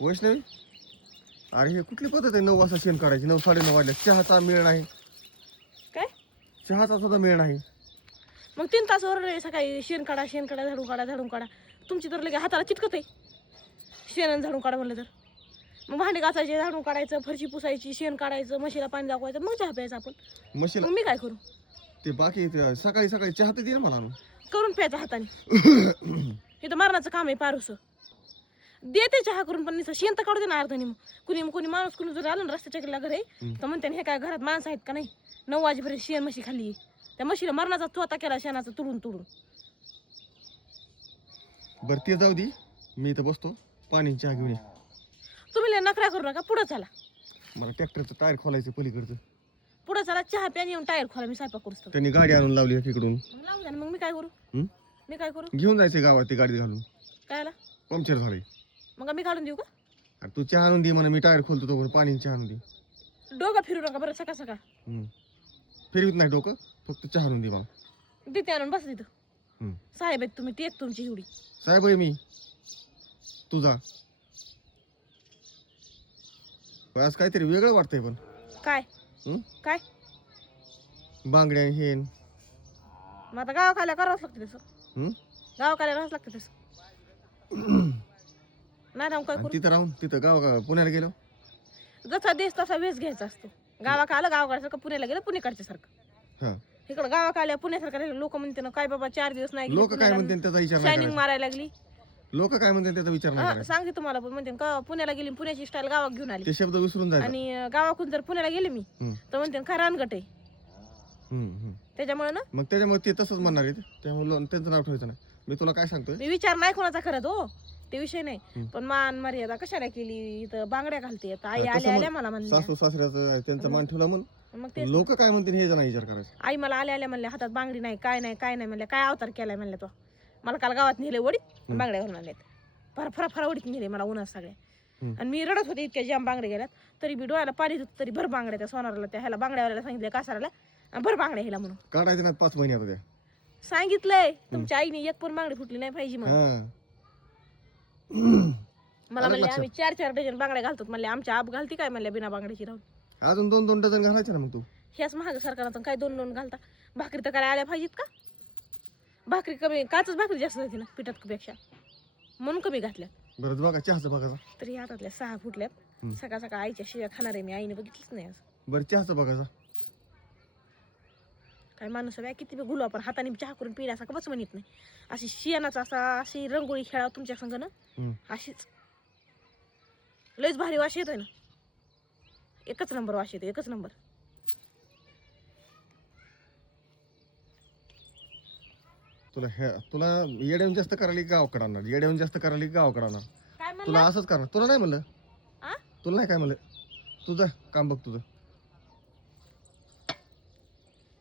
वैष्णवी, अरे हे कुठली पद्धत आहे 9 वाजता शेण काढायची? 9 साडे 9 वाजल्या, चहाचा मेळ नाही, काय चहाचा सुद्धा मेळ नाही. मग 3 तास वर सकाळी शेण काढा झाडून काढा. तुमची तर लगे हाताला चिटकत आहे शेण आणि झाडून काढा म्हणलं तर. मग भांडे घासायचे, झाडून काढायचं, फरशी पुसायची, शेण काढायचं, म्हशीला पाणी दाखवायचं, मग चहा प्यायचा आपण. म्हशीला मग मी काय करू? ते बाकी सकाळी सकाळी चहा तर दे ना मला आणून. करून प्यायचा हाताने. हे तर मरणाचं काम आहे पारूस. देते चहा करून, पण नुसतं शेण तर काढू दे ना अर्धाने. मग कोणी माणूस कुणी जर आलं ना रस्त्याच्या कडला घर आहे तर म्हणते हे काय घरात माणसं आहेत का नाही? 9 वाजेपर्यंत शेण म्हशी खाल्ली. त्या म्हशीला मरणाचा चोता केला शेणाचा तुडून. बरं ते जाऊ दे, मी इथं बसतो, पाणी चहा घेऊन ये. तुम्ही लय नखरा करू नका, पुढं चला. मला ट्रॅक्टरचं टायर खोलायचं पलीकडचं. पुढं चला, चहा प्याने येऊन टायर खोला, मी स्वयंपाक करूच. त्यांनी गाडी आणून लावली तिकडून. मग लावू द्या ना, मग मी काय करू? हं? मी काय करू? घेऊन जायचं गावात ती गाडी घालून. काय आला? पंक्चर झाली. मग मी काढून देऊ का? अरे तू चहा आणून दे म्हणा, मी टायर खोलतो तो पाणी चहा आणून दे. डोकं फिरू नका बरं सकाळ. फिरवीत नाही डोकं, फक्त चहा आणून दे मला. देते आणून बस तिथं. हं. साहेब आहेत तुम्ही, ती एक तुमची एवढी. साहेब आहे मी तुझा. आज काहीतरी वेगळं वाटतंय पण. काय हं? काय बांगड्या हेन. मग आता गावाखाल्या करावंच लागतं तसं. गावाखाल्या राहावंच लागतं तसं. नाही राहून काय आणि करू? तिथं राहून तिथं पुण्याला गेलो. जसा देश तसा वेश घ्यायचा असतो. गावाकडे आलं गावाकडे पुण्याला गेलं पुणेकडच्या सारखं. हा, इकडं गावाकडे पुण्यासारखं लोक म्हणते ना काय बाबा 4 दिवस नाही लोक काय म्हणते त्याचा विचार नाही शायनिंग मारायला लागली. करायचा. लोक काय म्हणते त्याचा विचार नाही करायचा. सांगते तुम्हाला, पण म्हणते का पुण्याला गेली, पुण्याची स्टाईल गावात घेऊन आली. ते शब्द विसरून जायचं. आणि गावाकडून जर पुण्याला गेले मी तर म्हणते काय रानगट आहे. त्याच्यामुळे ना मग त्याच्यामुळे ते तसंच म्हणणार आहेत, त्यामुळे त्यांचं नाव ठेवायचं नाही. मी तुला काय सांगतोय, मी विचार नाही कोणाचा करत हो, ते विषय नाही. पण मान मर्यादा कशाला केली? इथं बांगड्या घालते आई तसं आल्या मला म्हणल्या. सासू सासऱ्याचं त्यांचा मान ठेवला म्हणून मग ते लोक काय म्हणतील हे जण विचार करायचा. आई मला आल्या म्हणल्या हातात बांगडी नाही, काय नाही म्हणल्या. काय अवतार केलाय म्हणल्या तो. मला काल गावात नेले वडीत, बांगड्या घालून आणल्यात. फरा वडीत नेले मला उन्हात सगळ्या. आणि मी रडत होते, इतक्या जाम बांगड्या गेल्यात. तरी बी डोळ्याला पाणी होतं, तरी भर बांगड्या. त्या सोनाराला त्या ह्याला बांगड्यावाल्याला सांगितलं, कासाराला भर बांगड्या ह्याला म्हणून काढायचं नाही 5 महिन्यात त्या. सांगितलंय. तुमच्या आईने एक पण बांगडी फुटली नाही पाहिजे म्हणून. मला म्हणले आम्ही 4 डझन बांगड्या घालतो म्हणले. आमच्या आप घालती काय म्हणल्या बिना बांगड्याची राहून. अजून 2 डझन घालायचे ना मग तू. ह्याच महाग सरकारनं काय 2 घालता? भाकरी तर काय आल्या पाहिजेत का? भाकरी कमी, काचच भाकरी जास्त जाते ना पिठात पेक्षा, म्हणून कमी घातल्या. बरं बघा चहाचं बघा. तरी हातातल्या 6 फुटल्यात. सकाळ आईच्या शिव्या खाणार आहे मी, आईने बघितलीच नाही आज. बरं चहाचं बघा. काय माणूस आहे किती बी गुलू आपण हाताने चहा करून पिला असा कबच म्हणत नाही. अशी शियानाचा अशी रंगोळी खेळा तुमच्या संग ना, अशीच लयच भारी वास येतोय ना. एकच नंबर वास येतो, एकच नंबर. तुला येड्याहून जास्त करायला गावाकडे आणणार, येड्याहून जास्त करायला गावाकडे आणणार. काय म्हणलं? तुला असंच करणार. तुला नाही म्हणलं, आ? तुला नाही काय म्हणलं. तुझं काम बघ तुझं.